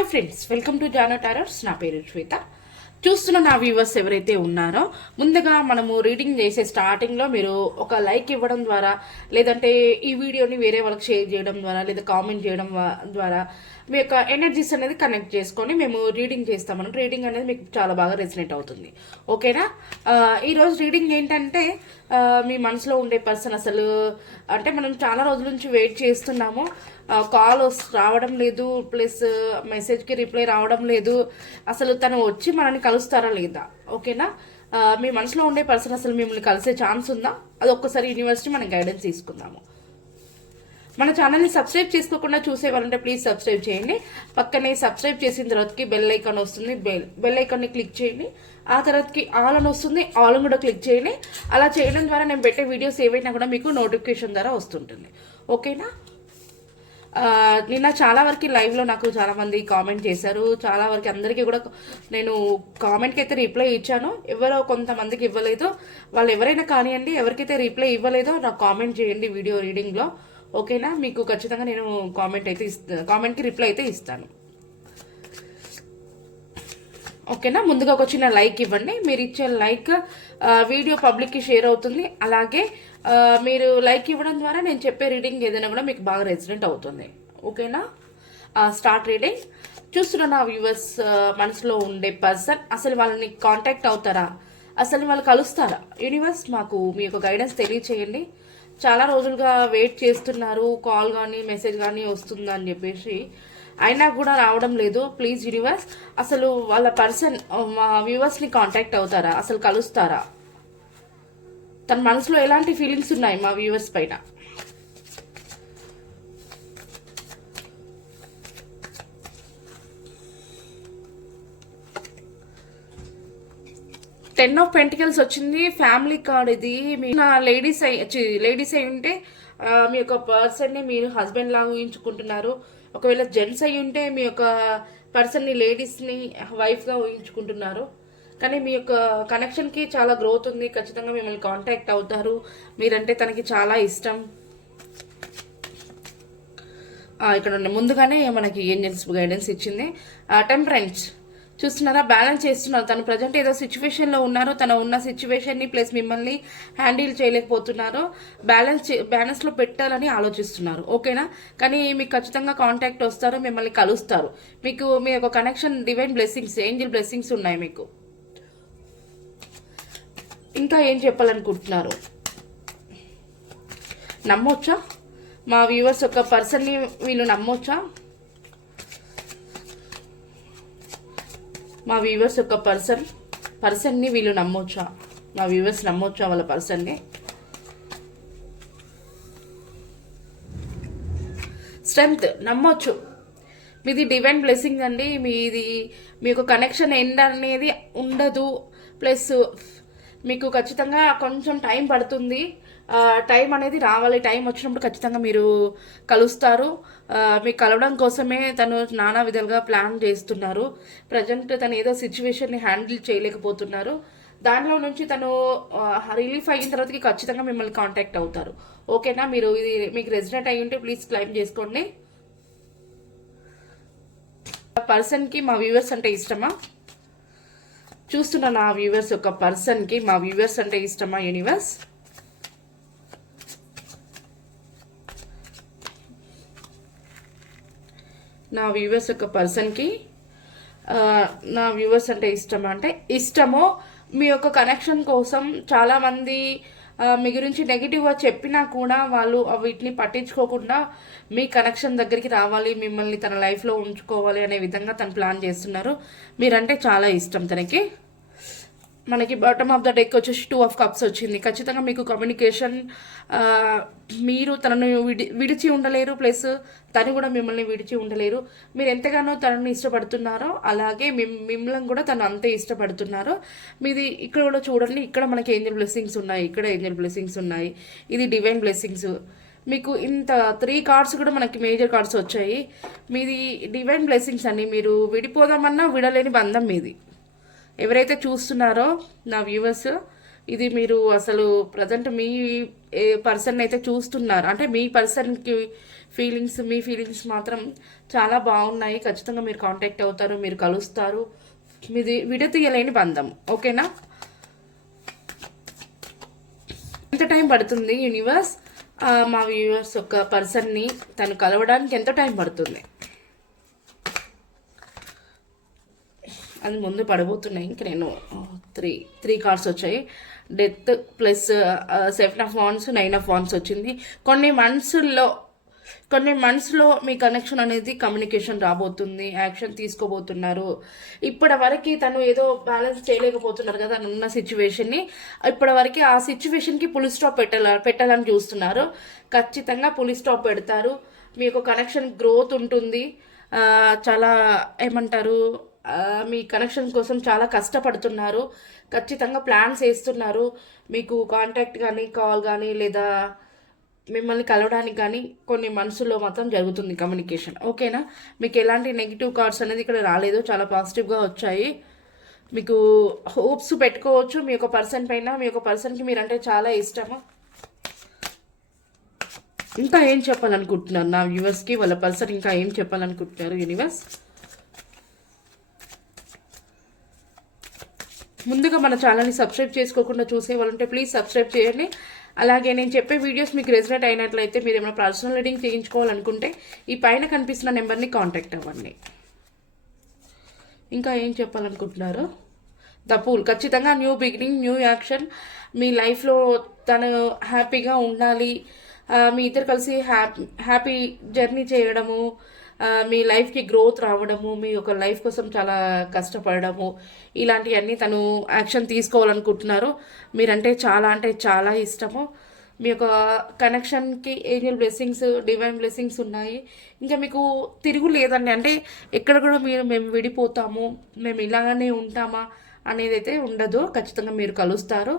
Hi friends, welcome to జానో టారర్స్. నా పేరు శ్వేత. చూస్తున్న నా వ్యూవర్స్ ఎవరైతే ఉన్నారో, ముందుగా మనము రీడింగ్ చేసే స్టార్టింగ్లో మీరు ఒక లైక్ ఇవ్వడం ద్వారా, లేదంటే ఈ వీడియోని వేరే వాళ్ళకి షేర్ చేయడం ద్వారా, లేదా కామెంట్ చేయడం ద్వారా మీ యొక్క ఎనర్జీస్ అనేది కనెక్ట్ చేసుకొని మేము రీడింగ్ చేస్తామన్నమాట. రీడింగ్ అనేది మీకు చాలా బాగా రెసినేట్ అవుతుంది. ఓకేనా? ఈరోజు రీడింగ్ ఏంటంటే, మీ మనసులో ఉండే పర్సన్ అసలు అంటే మనం చాలా రోజుల నుంచి వెయిట్ చేస్తున్నాము, కాల్ రావడం లేదు, ప్లస్ మెసేజ్కి రిప్లై రావడం లేదు. అసలు తను వచ్చి మనల్ని కలుస్తారా లేదా? ఓకేనా? మీ మనసులో ఉండే పర్సన్ అసలు మిమ్మల్ని కలిసే ఛాన్స్ ఉందా? అది ఒక్కసారి యూనివర్సిటీ మనం గైడెన్స్ తీసుకుందాము. మన ఛానల్ని సబ్స్క్రైబ్ చేసుకోకుండా చూసేవాళ్ళంటే ప్లీజ్ సబ్స్క్రైబ్ చేయండి. పక్కనే సబ్స్క్రైబ్ చేసిన తర్వాతకి బెల్ ఐకాన్ వస్తుంది, బెల్ ఐకాన్ని క్లిక్ చేయండి. ఆ తర్వాతకి ఆల్ అని వస్తుంది, ఆల్ కూడా క్లిక్ చేయండి. అలా చేయడం ద్వారా నేను పెట్టే వీడియోస్ ఏవైనా కూడా మీకు నోటిఫికేషన్ ద్వారా వస్తుంటుంది. ఓకేనా? నిన్న చాలా వరకు లైవ్లో నాకు చాలామంది కామెంట్ చేశారు. చాలా వరకు అందరికీ కూడా నేను కామెంట్కి అయితే రిప్లై ఇచ్చాను. ఎవరో కొంతమందికి ఇవ్వలేదు. వాళ్ళు ఎవరైనా కానివ్వండి, ఎవరికైతే రిప్లై ఇవ్వలేదో నాకు కామెంట్ చేయండి వీడియో రీడింగ్లో. ఓకేనా? మీకు ఖచ్చితంగా నేను కామెంట్కి రిప్లై అయితే ఇస్తాను. ఓకేనా? ముందుగా ఒక చిన్న లైక్ ఇవ్వండి. మీరు ఇచ్చే లైక్ వీడియో పబ్లిక్కి షేర్ అవుతుంది. అలాగే మీరు లైక్ ఇవ్వడం ద్వారా నేను చెప్పే రీడింగ్ ఏదైనా కూడా మీకు బాగా రెసిడెంట్ అవుతుంది. ఓకేనా? Start reading. చూస్తున్న నా వ్యూవర్స్, మనసులో ఉండే పర్సన్ అసలు వాళ్ళని కాంటాక్ట్ అవుతారా? అసలు వాళ్ళు కలుస్తారా? యూనివర్స్ మాకు మీ యొక్క గైడెన్స్ తెలియచేయండి. చాలా రోజులుగా వెయిట్ చేస్తున్నారు, కాల్ కానీ మెసేజ్ కానీ వస్తుందా అని చెప్పేసి, అయినా కూడా రావడం లేదు. ప్లీజ్ యూనివర్స్, అసలు వాళ్ళ పర్సన్ మా వ్యూవర్స్ని కాంటాక్ట్ అవుతారా? అసలు కలుస్తారా? తన మనసులో ఎలాంటి ఫీలింగ్స్ ఉన్నాయి మా వ్యూవర్స్ పైన? టెన్ ఆఫ్ పెంటికల్స్ వచ్చింది. ఫ్యామిలీ కార్డ్ ఇది. మీ లేడీస్ అయి ఉంటే మీ యొక్క పర్సన్ని మీరు హస్బెండ్ లాగా ఊహించుకుంటున్నారు. ఒకవేళ జెంట్స్ అయి ఉంటే మీ యొక్క పర్సన్ని లేడీస్ని వైఫ్గా ఊహించుకుంటున్నారు. కానీ మీ యొక్క కనెక్షన్కి చాలా గ్రోత్ ఉంది. ఖచ్చితంగా మిమ్మల్ని కాంటాక్ట్ అవుతారు. మీరంటే తనకి చాలా ఇష్టం. ఇక్కడ ముందుగానే మనకి ఏంజెల్స్ గైడెన్స్ ఇచ్చింది. టెంపరెన్స్ చూస్తున్నారా? బ్యాలెన్స్ చేస్తున్నారు. తను ప్రజెంట్ ఏదో సిచ్యువేషన్లో ఉన్నారు. తను ఉన్న సిచ్యువేషన్ని ప్లస్ మిమ్మల్ని హ్యాండిల్ చేయలేకపోతున్నారు. బ్యాలెన్స్లో పెట్టాలని ఆలోచిస్తున్నారు. ఓకేనా? కానీ మీకు ఖచ్చితంగా కాంటాక్ట్ వస్తారు, మిమ్మల్ని కలుస్తారు. మీకు మీ యొక్క connection divine blessings, angel blessings ఉన్నాయి మీకు. ఇంకా ఏం చెప్పాలనుకుంటున్నారు? నమ్మొచ్చా? మా వ్యూవర్స్ ఒక పర్సన్ని వీళ్ళు నమ్మొచ్చా? మా వ్యూవర్స్ యొక్క పర్సన్ని వీళ్ళు నమ్మొచ్చా? మా వ్యూవర్స్ నమ్మొచ్చా వాళ్ళ పర్సన్ని? స్ట్రెంగ్త్ నమ్మొచ్చు. మీది డివైన్ బ్లెస్సింగ్ అండి. మీ యొక్క కనెక్షన్ ఎండ్ అనేది ఉండదు. ప్లస్ మీకు ఖచ్చితంగా కొంచెం టైం పడుతుంది. టైం అనేది రావాలి. టైం వచ్చినప్పుడు ఖచ్చితంగా మీరు కలుస్తారు. మీకు కలవడం కోసమే తను నానా విధాలుగా ప్లాన్ చేస్తున్నారు. ప్రజెంట్ తను ఏదో సిచ్యువేషన్ని హ్యాండిల్ చేయలేకపోతున్నారు. దానిలో నుంచి తను రిలీఫ్ అయిన తర్వాతకి ఖచ్చితంగా మిమ్మల్ని కాంటాక్ట్ అవుతారు. ఓకేనా? మీరు ఇది మీకు రెసిడెంట్ అయి ఉంటే ప్లీజ్ క్లైమ్ చేసుకోండి. పర్సన్కి మా వ్యూవర్స్ అంటే ఇష్టమా? చూస్తున్న నా వ్యూవర్స్ యొక్క పర్సన్కి మా వ్యూవర్స్ అంటే ఇష్టమా యూనివర్స్? నా వ్యూవర్స్ యొక్క పర్సన్కి నా వ్యూవర్స్ అంటే ఇష్టమా అంటే ఇష్టమో. మీ యొక్క కనెక్షన్ కోసం చాలామంది మీ గురించి నెగిటివ్గా చెప్పినా కూడా వాళ్ళు వీటిని పట్టించుకోకుండా మీ కనెక్షన్ దగ్గరికి రావాలి, మిమ్మల్ని తన లైఫ్లో ఉంచుకోవాలి అనే విధంగా తను ప్లాన్ చేస్తున్నారు. మీరంటే చాలా ఇష్టం తనకి. మనకి బాటమ్ ఆఫ్ ద డెక్ వచ్చేసి 2 ఆఫ్ కప్స్ వచ్చింది. ఖచ్చితంగా మీకు కమ్యూనికేషన్, మీరు తనను విడిచి ఉండలేరు, ప్లస్ తను కూడా మిమ్మల్ని విడిచి ఉండలేరు. మీరు ఎంతగానో తనని ఇష్టపడుతున్నారో అలాగే మిమ్మల్ని కూడా తను అంతే ఇష్టపడుతున్నారు. మీది ఇక్కడ కూడా చూడండి, ఇక్కడ మనకి ఏంజల్ బ్లెస్సింగ్స్ ఉన్నాయి, ఇక్కడ ఏంజల్ బ్లెస్సింగ్స్ ఉన్నాయి. ఇది డివైన్ బ్లెస్సింగ్స్. మీకు ఇంత 3 కార్డ్స్ కూడా మనకి మేజర్ కార్డ్స్ వచ్చాయి. మీది డివైన్ బ్లెస్సింగ్స్ అండి. మీరు విడిపోదామన్నా విడలేని బంధం మీది. ఎవరైతే చూస్తున్నారో నా వ్యూవర్స్, ఇది మీరు అసలు ప్రజెంట్ మీ పర్సన్ అయితే చూస్తున్నారు, అంటే మీ పర్సన్కి ఫీలింగ్స్, మీ ఫీలింగ్స్ మాత్రం చాలా బాగున్నాయి. ఖచ్చితంగా మీరు కాంటాక్ట్ అవుతారు, మీరు కలుస్తారు. మీది విడతీయలేని బంధం. ఓకేనా? ఎంత టైం పడుతుంది యూనివర్స్ మా వ్యూవర్స్ ఒక పర్సన్ని తను కలవడానికి ఎంత టైం పడుతుంది? అది ముందు పడబోతున్నాయి. ఇంక నేను త్రీ కార్డ్స్ వచ్చాయి. Death plus 7 of wands, 9 of wands వచ్చింది. కొన్ని మంత్స్లో మీ కనెక్షన్ అనేది కమ్యూనికేషన్ రాబోతుంది, యాక్షన్ తీసుకోబోతున్నారు. ఇప్పటి వరకు తను ఏదో బ్యాలెన్స్ చేయలేకపోతున్నారు కదా ఉన్న సిచ్యువేషన్ని, ఇప్పటి వరకు ఆ సిచ్యువేషన్కి పులి స్టాప్ పెట్టాలని చూస్తున్నారు. ఖచ్చితంగా పులి స్టాప్ పెడతారు. మీ యొక్క కనెక్షన్ గ్రోత్ ఉంటుంది. చాలా ఏమంటారు, మీ కనెక్షన్ కోసం చాలా కష్టపడుతున్నారు. ఖచ్చితంగా ప్లాన్స్ వేస్తున్నారు. మీకు కాంటాక్ట్ కానీ, కాల్ కానీ, లేదా మిమ్మల్ని కలవడానికి కానీ కొన్ని మనసులో మాత్రం జరుగుతుంది కమ్యూనికేషన్. ఓకేనా? మీకు ఎలాంటి నెగిటివ్ కార్డ్స్ అనేది ఇక్కడ రాలేదు, చాలా పాజిటివ్గా వచ్చాయి. మీకు హోప్స్ పెట్టుకోవచ్చు మీ యొక్క పర్సన్ పైన. మీ యొక్క పర్సన్కి మీరంటే చాలా ఇష్టము. ఇంకా ఏం చెప్పాలనుకుంటున్నారు నా వ్యూవర్స్కి? వాళ్ళ పర్సన్ ఇంకా ఏం చెప్పాలనుకుంటున్నారు యూనివర్స్? ముందుగా మన ఛానల్ని సబ్స్క్రైబ్ చేసుకోకుండా చూసే వాళ్ళంటే ప్లీజ్ సబ్స్క్రైబ్ చేయండి. అలాగే నేను చెప్పే వీడియోస్ మీకు రెజనేట్ అయినట్లయితే, మీరు ఏమైనా పర్సనల్ రీడింగ్ చేయించుకోవాలనుకుంటే ఈ పైన కనిపిస్తున్న నెంబర్ని కాంటాక్ట్ అవ్వండి. ఇంకా ఏం చెప్పాలనుకుంటున్నారు? The pool. ఖచ్చితంగా న్యూ బిగినింగ్, న్యూ యాక్షన్. మీ లైఫ్లో తను హ్యాపీగా ఉండాలి, మీ ఇద్దరు కలిసి హ్యాపీ జర్నీ చేయడము, మీ లైఫ్కి గ్రోత్ రావడము, మీ యొక్క లైఫ్ కోసం చాలా కష్టపడము, ఇలాంటివన్నీ తను యాక్షన్ తీసుకోవాలనుకుంటున్నారు. మీరంటే చాలా ఇష్టము. మీ యొక్క కనెక్షన్కి ఏంజల్ బ్లెస్సింగ్స్, డివైన్ బ్లెస్సింగ్స్ ఉన్నాయి. ఇంకా మీకు తిరుగు లేదండి. అంటే ఎక్కడ కూడా మేము విడిపోతాము, మేము ఇలాగనే ఉంటామా అనేది అయితే ఉండదు. ఖచ్చితంగా మీరు కలుస్తారు.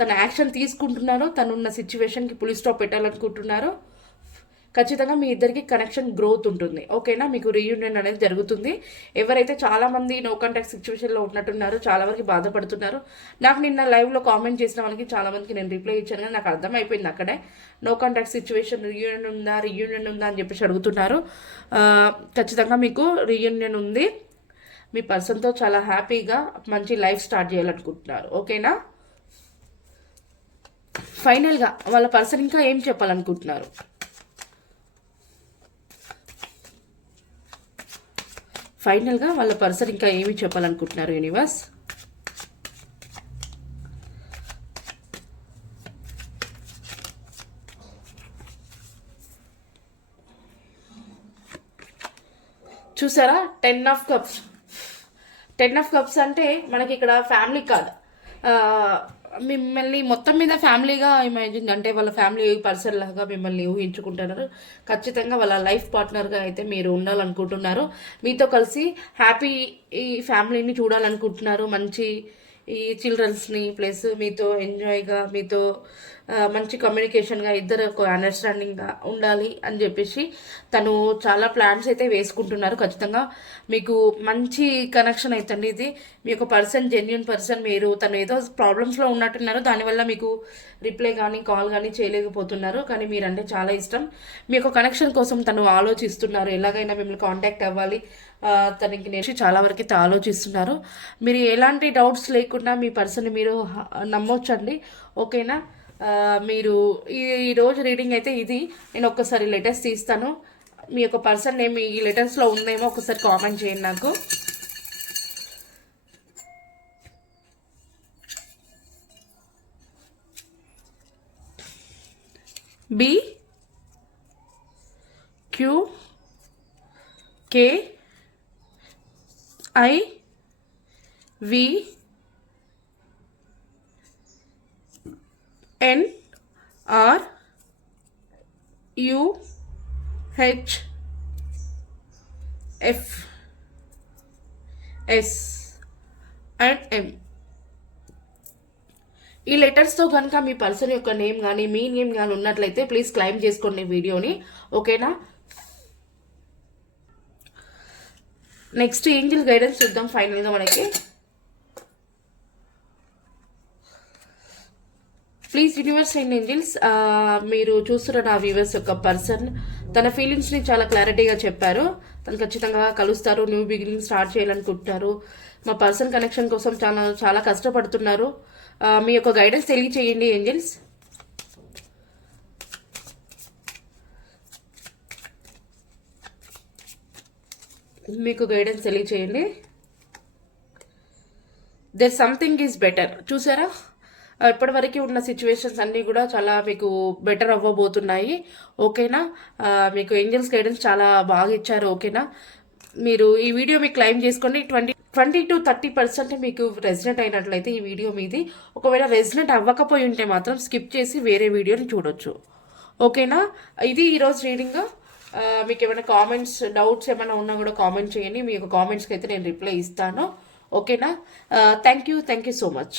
తను యాక్షన్ తీసుకుంటున్నారు. తనున్న సిచ్యువేషన్కి పులి స్టాప్ పెట్టాలనుకుంటున్నారు. ఖచ్చితంగా మీ ఇద్దరికి కనెక్షన్ గ్రోత్ ఉంటుంది. ఓకేనా? మీకు రీయూనియన్ అనేది జరుగుతుంది. ఎవరైతే చాలామంది నో కాంటాక్ట్ సిచ్యువేషన్లో ఉన్నట్టున్నారు, చాలా వరకు బాధపడుతున్నారు. నాకు నిన్న లైవ్లో కామెంట్ చేసిన వాళ్ళకి చాలామందికి నేను రిప్లై ఇచ్చాను, కానీ నాకు అర్థమైపోయింది అక్కడే. నో కాంటాక్ట్ సిచ్యువేషన్, రీయూనియన్ ఉందా అని చెప్పేసి అడుగుతున్నారు. ఖచ్చితంగా మీకు రీయూనియన్ ఉంది. మీ పర్సన్తో చాలా హ్యాపీగా మంచి లైఫ్ స్టార్ట్ చేయాలనుకుంటున్నారు. ఓకేనా? ఫైనల్గా వాళ్ళ పర్సన్ ఇంకా ఏం చెప్పాలనుకుంటున్నారు? ఫైనల్గా వాళ్ళ పర్సన్ ఇంకా ఏమి చెప్పాలనుకుంటున్నారు యూనివర్స్? చూసారా? 10 ఆఫ్ కప్స్. 10 ఆఫ్ కప్స్ అంటే మనకి ఇక్కడ ఫ్యామిలీ కాదు, మిమ్మల్ని మొత్తం మీద ఫ్యామిలీగా ఇమాజిన్, అంటే వాళ్ళ ఫ్యామిలీ పర్సన్ లాగా మిమ్మల్ని ఊహించుకుంటున్నారు. ఖచ్చితంగా వాళ్ళ లైఫ్ పార్ట్నర్గా అయితే మీరు ఉండాలనుకుంటున్నారు. మీతో కలిసి హ్యాపీ ఈ ఫ్యామిలీని చూడాలనుకుంటున్నారు. మంచి ఈ చిల్డ్రన్స్ని ప్లస్ మీతో ఎంజాయ్గా, మీతో మంచి కమ్యూనికేషన్గా, ఇద్దరు ఒక అండర్స్టాండింగ్గా ఉండాలి అని చెప్పేసి తను చాలా ప్లాన్స్ అయితే వేసుకుంటున్నారు. ఖచ్చితంగా మీకు మంచి కనెక్షన్ అవుతుంది ఇది. మీ యొక్క పర్సన్ జెన్యున్ పర్సన్. మీరు తను ఏదో ప్రాబ్లమ్స్లో ఉన్నట్టున్నారు, దానివల్ల మీకు రిప్లై కానీ కాల్ కానీ చేయలేకపోతున్నారు, కానీ మీరంటే చాలా ఇష్టం. మీ యొక్క కనెక్షన్ కోసం తను ఆలోచిస్తున్నారు, ఎలాగైనా మిమ్మల్ని కాంటాక్ట్ అవ్వాలి, తనకి నేర్చి చాలా వరకు ఆలోచిస్తున్నారు. మీరు ఎలాంటి డౌట్స్ లేకుండా మీ పర్సన్ని మీరు నమ్మొచ్చండి. ఓకేనా? మీరు ఈరోజు రీడింగ్ అయితే ఇది. నేను ఒక్కసారి లెటర్స్ తీస్తాను. మీ యొక్క పర్సన్ నేమ్ ఈ లెటర్స్లో ఉందేమో ఒకసారి కామెంట్ చేయండి నాకు. B Q K I V N R U H F S and M. ఈ లెటర్స్తో కనుక మీ పర్సన్ యొక్క నేమ్ కానీ మీ నేమ్ కానీ ఉన్నట్లయితే ప్లీజ్ క్లైమ్ చేసుకోండి వీడియోని. ఓకేనా? నెక్స్ట్ ఏంజల్ గైడెన్స్ చూద్దాం ఫైనల్గా మనకి. ప్లీజ్ యూనివర్స్ అండ్ ఏంజిల్స్, మీరు చూస్తున్న నా వ్యూవర్స్ యొక్క పర్సన్ తన ఫీలింగ్స్ని చాలా క్లారిటీగా చెప్పారు. తను ఖచ్చితంగా కలుస్తారు, న్యూ బిగినింగ్ స్టార్ట్ చేయాలనుకుంటున్నారు. మా పర్సన్ కనెక్షన్ కోసం చాలా చాలా కష్టపడుతున్నారు. మీ యొక్క గైడెన్స్ తెలియచేయండి ఏంజిల్స్. మీకు గైడెన్స్ తెలియచేయండి. There something is better. చూసారా, ఇప్పటివరకు ఉన్న సిచ్యువేషన్స్ అన్నీ కూడా చాలా మీకు బెటర్ అవ్వబోతున్నాయి. ఓకేనా, మీకు ఏంజల్స్ గైడెన్స్ చాలా బాగా ఇచ్చారు. ఓకేనా, మీరు ఈ వీడియో మీకు క్లైమ్ చేసుకోండి. 20 to 30% మీకు రెసిడెంట్ అయినట్లయితే ఈ వీడియో మీది. ఒకవేళ రెసిడెంట్ అవ్వకపోయి ఉంటే మాత్రం స్కిప్ చేసి వేరే వీడియోని చూడొచ్చు. ఓకేనా, ఇది ఈరోజు రీడింగ్. మీకు ఏమైనా కామెంట్స్, డౌట్స్ ఏమైనా ఉన్నా కూడా కామెంట్ చేయండి. మీ యొక్క కామెంట్స్కి అయితే నేను రిప్లై ఇస్తాను. ఓకేనా, థ్యాంక్ యూ సో మచ్.